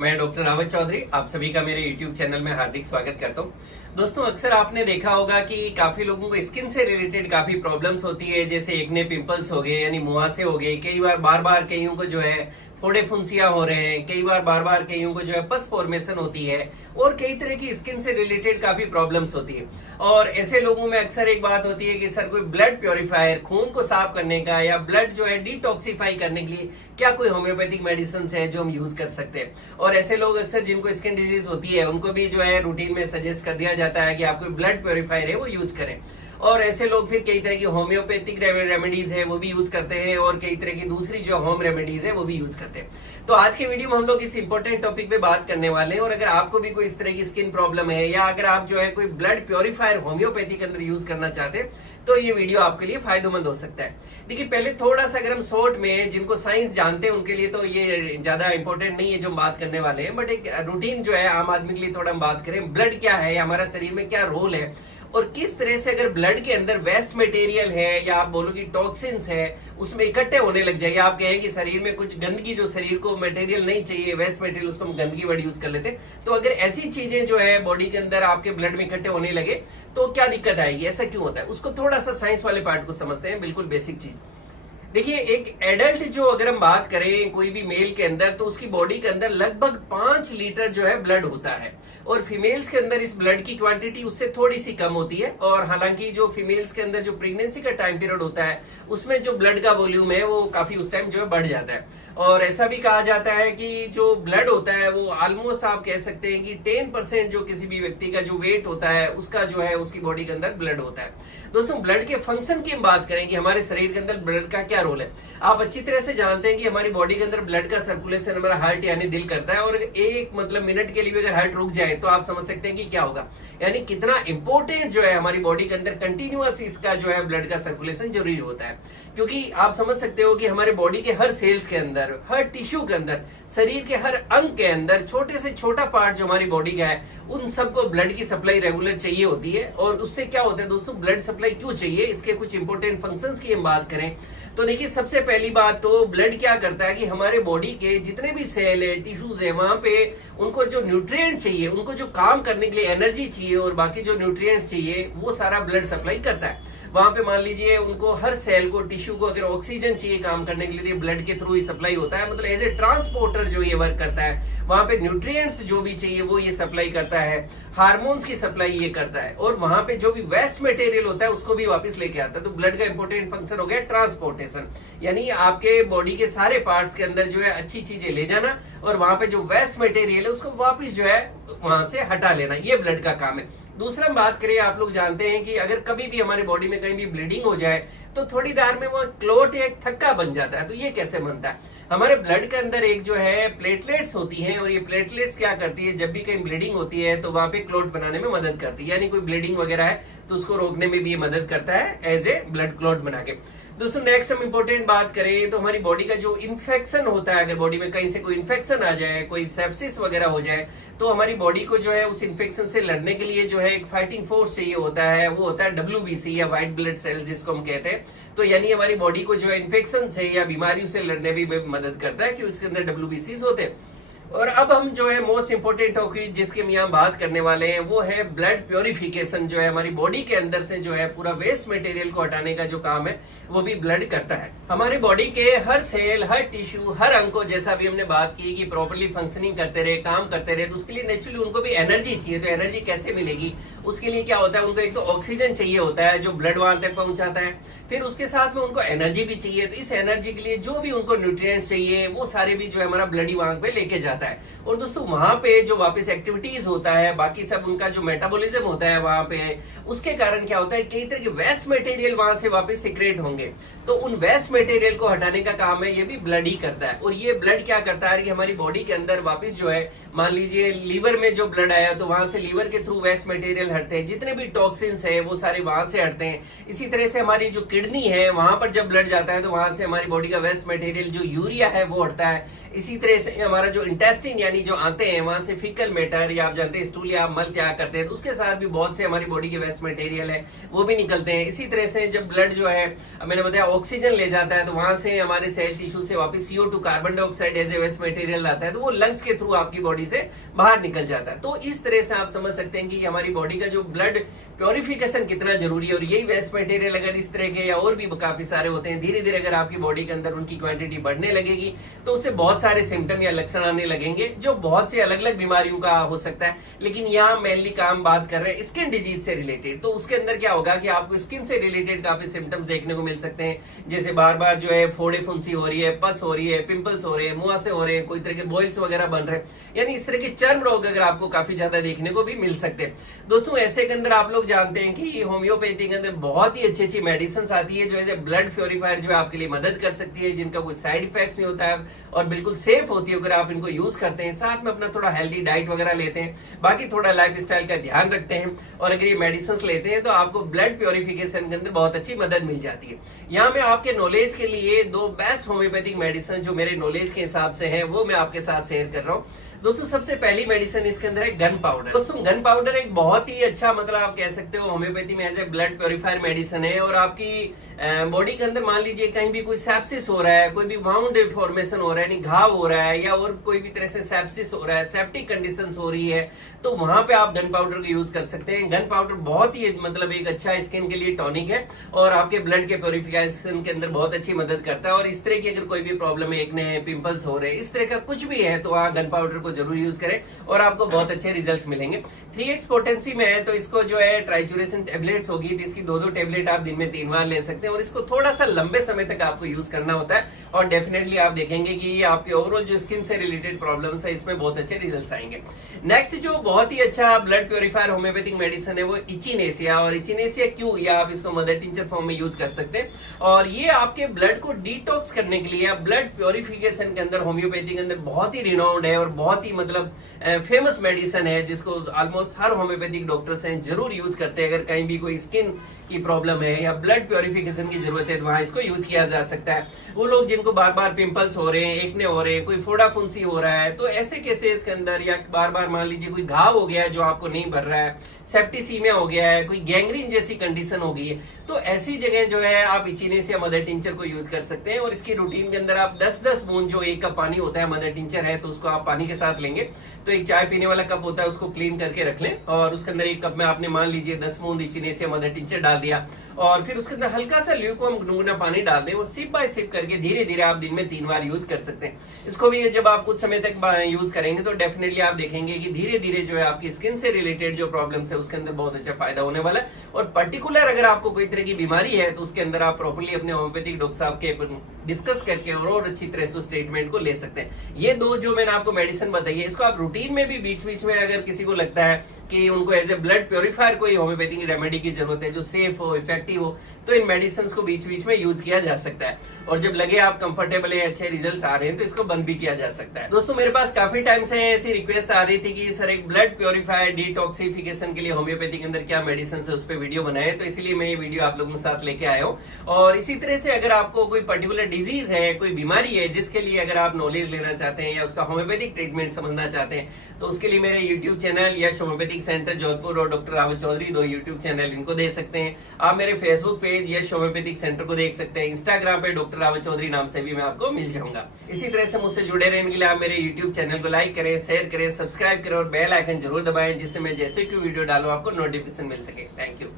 मैं डॉक्टर रावत चौधरी आप सभी का मेरे YouTube चैनल में हार्दिक स्वागत करता हूँ। दोस्तों, अक्सर आपने देखा होगा कि काफी लोगों को स्किन से रिलेटेड काफी प्रॉब्लम्स होती है, जैसे एक्ने पिंपल्स हो गए यानी मुहासे हो गए, कई बार बार कईयों को जो है फोड़े फुंसियां हो रहे हैं, कई बार बार कईयों को जो है पस फॉर्मेशन होती है और कई तरह की स्किन से रिलेटेड काफी प्रॉब्लम्स होती है। और ऐसे लोगों में अक्सर एक बात होती है कि सर कोई ब्लड प्योरीफायर खून को साफ करने का या ब्लड जो है डिटॉक्सिफाई करने के लिए क्या कोई होम्योपैथिक मेडिसिन है जो हम यूज कर सकते हैं। और ऐसे लोग अक्सर जिनको स्किन डिजीज होती है उनको भी जो है रूटीन में सजेस्ट कर दिया जाता है कि आप कोई ब्लड प्योरीफायर है वो यूज करें। और ऐसे लोग फिर कई तरह की होम्योपैथिक रेमेडीज है वो भी यूज करते हैं और कई तरह की दूसरी जो होम रेमेडीज है वो भी यूज करते हैं। तो आज के वीडियो में हम लोग इस इंपॉर्टेंट टॉपिक पे बात करने वाले हैं। और अगर आपको भी कोई इस तरह की स्किन प्रॉब्लम है या अगर आप जो है कोई ब्लड प्योरीफायर होम्योपैथी के अंदर यूज करना चाहते हैं तो ये वीडियो आपके लिए फायदेमंद हो सकता है। देखिए, पहले थोड़ा सा अगर हम शॉर्ट में जिनको साइंस जानते हैं उनके लिए तो ये ज्यादा इंपॉर्टेंट नहीं है जो हम बात करने वाले हैं, बट एक रूटीन जो है आम आदमी के लिए थोड़ा हम बात करें। ब्लड क्या है, हमारा शरीर में क्या रोल है और किस तरह से अगर ब्लड के अंदर वेस्ट मटेरियल है या आप बोलो कि टॉक्सिन्स है उसमें इकट्ठे होने लग जाएगा। आप कहें कि शरीर में कुछ गंदगी जो शरीर को मटेरियल नहीं चाहिए, वेस्ट मटेरियल, उसको हम गंदगी वर्ड यूज कर लेते हैं। तो अगर ऐसी चीजें जो है बॉडी के अंदर आपके ब्लड में इकट्ठे होने लगे तो क्या दिक्कत आएगी, ऐसा क्यों होता है, उसको थोड़ा सा साइंस वाले पार्ट को समझते हैं। बिल्कुल बेसिक चीज देखिए, एक एडल्ट जो अगर हम बात करें कोई भी मेल के अंदर तो उसकी बॉडी के अंदर लगभग 5 लीटर जो है ब्लड होता है और फीमेल्स के अंदर इस ब्लड की क्वांटिटी उससे थोड़ी सी कम होती है। और हालांकि जो फीमेल्स के अंदर जो प्रेगनेंसी का टाइम पीरियड होता है उसमें जो ब्लड का वॉल्यूम है वो काफी उस टाइम जो है बढ़ जाता है। और ऐसा भी कहा जाता है कि जो ब्लड होता है वो ऑलमोस्ट आप कह सकते हैं कि 10% जो किसी भी व्यक्ति का जो वेट होता है उसका जो है उसकी बॉडी के अंदर ब्लड होता है। दोस्तों, ब्लड के फंक्शन की हम बात करें कि हमारे शरीर के अंदर ब्लड का क्या रोल है, आप अच्छी तरह से जानते हैं कि हमारी बॉडी के अंदर ब्लड का सर्कुलेशन हमारा हार्ट यानी दिल करता है और एक मतलब मिनट के लिए भी अगर हार्ट रुक जाए तो आप समझ सकते हैं कि क्या होगा, यानी कितना इंपॉर्टेंट जो है हमारी बॉडी के अंदर कंटिन्यूअस इसका जो है ब्लड का सर्कुलेशन जरूरी होता है। क्योंकि आप समझ सकते हो कि हमारे बॉडी के हर सेल्स के अंदर, हर टिश्यू के अंदर, शरीर के हर अंग के अंदर छोटे से छोटा पार्ट जो हमारी बॉडी का है उन सबको ब्लड की सप्लाई रेगुलर चाहिए होती है। और उससे क्या होता है दोस्तों, ब्लड सप्लाई क्यों चाहिए, इसके कुछ इंपॉर्टेंट फंक्शंस की हम बात करें तो देखिए, सबसे पहली बात तो ब्लड क्या करता है कि हमारे बॉडी के जितने भी सेल है, टिश्यूज है, वहां पे उनको जो न्यूट्रिएंट चाहिए, उनको जो काम करने के लिए एनर्जी चाहिए और बाकी जो न्यूट्रिएंट्स चाहिए वो सारा ब्लड सप्लाई करता है। वहां पे मान लीजिए उनको हर सेल को, टिश्यू को अगर ऑक्सीजन चाहिए काम करने के लिए ब्लड के थ्रू ही सप्लाई होता है, मतलब एज ए ट्रांसपोर्टर जो ये वर्क करता है। वहां पे न्यूट्रिएंट्स जो भी चाहिए वो ये सप्लाई करता है, हार्मोन्स की सप्लाई ये करता है और वहां पे जो भी वेस्ट मटेरियल होता है उसको भी वापस लेके आता है। तो ब्लड का इंपॉर्टेंट फंक्शन हो गया ट्रांसपोर्टेशन, यानी आपके बॉडी के सारे पार्ट्स के अंदर जो है अच्छी चीजें ले जाना और वहां पे जो वेस्ट मटेरियल है उसको वापस जो है वहां से हटा लेना, ये ब्लड का काम है। दूसरा हम बात करें, आप लोग जानते हैं कि अगर कभी भी हमारी बॉडी में कहीं भी ब्लीडिंग हो जाए तो थोड़ी देर में वो क्लोट या एक थक्का बन जाता है। तो ये कैसे बनता है, हमारे ब्लड के अंदर एक जो है प्लेटलेट्स होती हैं और ये प्लेटलेट्स क्या करती है, जब भी कहीं ब्लीडिंग होती है तो वहां पे क्लोट बनाने में मदद करती है, यानी कोई ब्लीडिंग वगैरह है तो उसको रोकने में भी ये मदद करता है एज ए ब्लड क्लोट बना के। दोस्तों, नेक्स्ट हम इंपॉर्टेंट बात करें तो हमारी बॉडी का जो इन्फेक्शन होता है, अगर बॉडी में कहीं से कोई इन्फेक्शन आ जाए, कोई सेप्सिस वगैरह हो जाए तो हमारी बॉडी को जो है उस इन्फेक्शन से लड़ने के लिए जो है एक फाइटिंग फोर्स चाहिए होता है, वो होता है WBC या व्हाइट ब्लड सेल्स जिसको हम कहते हैं। तो यानी हमारी बॉडी को जो है इन्फेक्शन से या बीमारियों से लड़ने भी मदद करता है क्योंकि इसके अंदर WBCs होते हैं। और अब हम जो है मोस्ट इंपोर्टेंट टॉपिक जिसके हम यहाँ बात करने वाले हैं वो है ब्लड प्योरिफिकेशन, जो है हमारी बॉडी के अंदर से जो है पूरा वेस्ट मटेरियल को हटाने का जो काम है वो भी ब्लड करता है। हमारी बॉडी के हर सेल, हर टिश्यू, हर अंग को, जैसा भी हमने बात की कि प्रॉपर्ली फंक्शनिंग करते रहे, काम करते रहे, तो उसके लिए नेचुरली उनको भी एनर्जी चाहिए। तो एनर्जी कैसे मिलेगी, उसके लिए क्या होता है, उनको एक तो ऑक्सीजन चाहिए होता है जो ब्लड वहां तक पहुंचाता है, फिर उसके साथ में उनको एनर्जी भी चाहिए। तो इस एनर्जी के लिए जो भी उनको न्यूट्रिएंट्स चाहिए वो सारे भी जो है हमारा ब्लड ही वहां पे लेके जाता है। और दोस्तों, वहां पे जो वापस एक्टिविटीज होता है, बाकी सब उनका जो मेटाबॉलिज्म होता है वहां पे, उसके कारण क्या होता है, कई तरह के वेस्ट मटेरियल वहां से वापस सिक्रेट होंगे। तो उन वेस्ट मटेरियल को हटाने का काम है ये भी ब्लड ही करता है। और ये ब्लड क्या करता है कि हमारी बॉडी के अंदर वापस जो है, मान लीजिए लीवर में जो ब्लड आया तो वहां से लीवर के थ्रू वेस्ट मटेरियल हटते हैं, जितने भी टॉक्सिन्स है वो सारे वहां से हटते हैं। इसी तरह से हमारी जो किडनी है वहां पर जब ब्लड जाता है तो वहां से हमारी बॉडी का वेस्ट मटेरियल जो यूरिया है वो हटता है। इसी तरह से हमारा जो इंटेस्टाइन इंटेस्टिन यानी जो आते हैं वहां से फीकल मैटर या आप जानते हैं स्टूल या मल त्याग करते हैं, तो उसके साथ भी बहुत से हमारी बॉडी के वेस्ट मटेरियल है वो भी निकलते हैं। इसी तरह से जब ब्लड जो है मैंने बताया ऑक्सीजन ले जाता है, तो वहां से हमारे सेल टिश्यू से वापस CO2 carbon dioxide as a waste material आता है, तो वो लंग्स के थ्रू आपकी बॉडी से बाहर निकल जाता है। तो इस तरह से आप समझ सकते हैं कि हमारी बॉडी का जो ब्लड प्योरिफिकेशन कितना जरूरी है। और यही वेस्ट मटेरियल अगर इस तरह के या और भी काफी सारे होते हैं, धीरे धीरे अगर आपकी बॉडी के अंदर उनकी क्वांटिटी बढ़ने लगेगी तो उससे बहुत सारे सिम्टम या लक्षण आने लगेंगे, जो बहुत सी अलग अलग बीमारियों का हो सकता है। लेकिन यहाँ मेनली काम बात कर रहे हैं स्किन डिजीज से रिलेटेड। तो उसके अंदर क्या होगा कि आपको स्किन से रिलेटेड काफी सिम्टम्स देखने को मिल सकते हैं, जैसे बार बार जो है फोड़े फुंसी हो रही है, पस हो रही है, पिंपल्स हो रहे हैं, मुहासे हो रहे हैं, कोई तरह के बॉइल्स वगैरह बन रहे हैं, यानी इस तरह के चर्म रोग अगर आपको काफी ज्यादा देखने को भी मिल सकते हैं। दोस्तों ऐसे के अंदर आप लोग जानते हैं कि होम्योपैथी के अंदर बहुत ही अच्छी अच्छी मेडिसिन आती है जो एज ए ब्लड प्योरीफायर जो है आपके लिए मदद कर सकती है, जिनका कोई साइड इफेक्ट्स नहीं होता है और बिल्कुल सेफ होती है अगर आप इनको यूज करते हैं, साथ में अपना थोड़ा हेल्दी डाइट वगैरह लेते हैं, बाकी थोड़ा लाइफ स्टाइल का ध्यान रखते हैं और अगर ये मेडिसिन लेते हैं तो आपको ब्लड प्योरिफिकेशन के अंदर बहुत अच्छी मदद मिल जाती है। यहाँ मैं आपके नॉलेज के लिए 2 बेस्ट होम्योपैथिक मेडिसिन जो मेरे नॉलेज के हिसाब से है वो मैं आपके साथ शेयर कर रहा हूँ। दोस्तों सबसे पहली मेडिसिन इसके अंदर है गन पाउडर। दोस्तों गन पाउडर एक बहुत ही अच्छा मतलब आप कह सकते हो होम्योपैथी में as a blood purifier medicine है। और आपकी बॉडी के अंदर मान लीजिए कहीं भी कोई सेप्सिस हो रहा है, कोई भी वाउंड फॉर्मेशन हो रहा है, यानी घाव हो रहा है, या और कोई भी तरह से सेप्सिस हो रहा है, सेप्टिक कंडीशंस हो रही है, तो वहां पे आप गन पाउडर का यूज कर सकते हैं। गन पाउडर बहुत ही मतलब एक अच्छा स्किन के लिए टॉनिक है और आपके ब्लड के प्योरिफिकेशन के अंदर बहुत अच्छी मदद करता है। और इस तरह की अगर कोई भी प्रॉब्लम है, एक्ने है, पिंपल्स हो रहे हैं, इस तरह का कुछ भी है, तो वहां गन पाउडर को जरूर यूज करें और आपको बहुत अच्छे रिजल्ट्स मिलेंगे। 3x पोटेंसी में है तो इसको जो है ट्राइचुरेशन टेबलेट्स होगी, तो इसकी 2-2 टेबलेट आप दिन में 3 बार ले सकते हैं और इसको थोड़ा सा लंबे समय तक आपको यूज करना होता है और डेफिनेटली आप देखेंगे कि ये आपके ओवरऑल जो स्किन से रिलेटेड प्रॉब्लम्स है इसमें बहुत अच्छे रिजल्ट्स आएंगे। नेक्स्ट जो बहुत ही अच्छा ब्लड प्योरीफायर होम्योपैथिक मेडिसिन है वो इचिनेसिया। और इचिनेसिया क्यों, या आप इसको मदर टिंचर फॉर्म में यूज कर सकते हैं और ये आपके ब्लड को डिटॉक्स करने के लिए, ब्लड प्योरिफिकेशन के अंदर होम्योपैथी के अंदर बहुत ही रिनाउंड है और बहुत ही मतलब फेमस मेडिसिन है, जिसको ऑलमोस्ट हर होम्योपैथिक डॉक्टर्स हैं जरूर यूज करते हैं। अगर कहीं भी कोई स्किन की प्रॉब्लम है या ब्लड प्योरिफिकेशन की जरूरत है तो वहां इसको यूज किया जा सकता है। वो लोग जिनको बार बार पिंपल्स हो रहे हैं, एक्ने हो रहे हैं, कोई फोड़ा फुंसी हो रहा है, तो ऐसे केसेस के अंदर, या बार बार मान लीजिए कोई घाव हो गया है जो आपको नहीं भर रहा है, सेप्टिसीमिया हो गया है, कोई गैंग्रीन जैसी कंडीशन हो गई है, तो ऐसी जगह जो है आप इचिनेसिया मदर टिंचर को यूज कर सकते हैं। और इसकी रूटीन के अंदर आप 10-10 बूंद, जो 1 कप पानी होता है, मदर टिंचर है तो उसको आप पानी के साथ लेंगे, तो एक चाय पीने वाला कप होता है उसको क्लीन करके रख लें और उसके अंदर 1 कप में आपने मान लीजिए 10 बूंद इचिनेसिया मदर टिंचर डाल दिया और फिर उसके अंदर हल्का सा ल्यूकवार्म गुनगुना पानी डाल दें और सिप बाय सिप करके धीरे धीरे आप दिन में 3 बार यूज कर सकते हैं। इसको भी जब आप कुछ समय तक यूज करेंगे तो डेफिनेटली आप देखेंगे कि धीरे धीरे जो है आपकी स्किन से रिलेटेड जो प्रॉब्लम्स है उसके अंदर बहुत अच्छा फायदा होने वाला है। और पर्टिकुलर अगर आपको कोई तरह की बीमारी है तो उसके अंदर आप प्रॉपर्ली अपने होम्योपैथिक डॉक्टर साहब के डिस्कस करके और अच्छी तरह से ट्रीटमेंट को ले सकते हैं। ये 2 जो मैंने आपको मेडिसिन बताई है, इसको आप रूटीन में भी बीच बीच में अगर किसी को लगता है कि उनको एज ए ब्लड प्योरीफायर कोई होम्योपैथिक रेमेडी की जरूरत है जो सेफ हो, इफेक्टिव हो, तो इन मेडिसिन को बीच बीच में यूज किया जा सकता है। और जब लगे आप कंफर्टेबल है, अच्छे रिजल्ट्स आ रहे हैं, तो इसको बंद भी किया जा सकता है। दोस्तों मेरे पास काफी टाइम से ऐसी रिक्वेस्ट आ रही थी कि सर एक ब्लड प्योरीफायर डिटॉक्सिफिकेशन के लिए होम्योपैथी के अंदर क्या मेडिसिन है उस पर वीडियो बनाए, तो इसलिए मैं ये वीडियो आप लोगों के साथ लेके आया हूँ। और इसी तरह से अगर आपको कोई पर्टिकुलर डिजीज है, कोई बीमारी है जिसके लिए अगर आप नॉलेज लेना चाहते हैं या उसका होम्योपैथिक ट्रीटमेंट समझना चाहते हैं, तो उसके लिए मेरे YouTube channel Yash homeopathic centre Jodhpur और doctor Rawat Chaudhary 2 YouTube channel इनको देख सकते हैं। आप मेरे Facebook page Yash homeopathic centre को देख सकते हैं। इंस्टाग्राम पे डॉक्टर रावत चौधरी नाम से भी मैं आपको मिल जाऊंगा। इसी तरह से मुझसे जुड़े रहने के लिए आप मेरे यूट्यूब चैनल को लाइक करें, शेयर करें, सब्सक्राइब करें और बेल आइकन जरूर दबाएं, जिससे मैं जैसे कोई वीडियो डालूं आपको नोटिफिकेशन मिल सके। Thank you.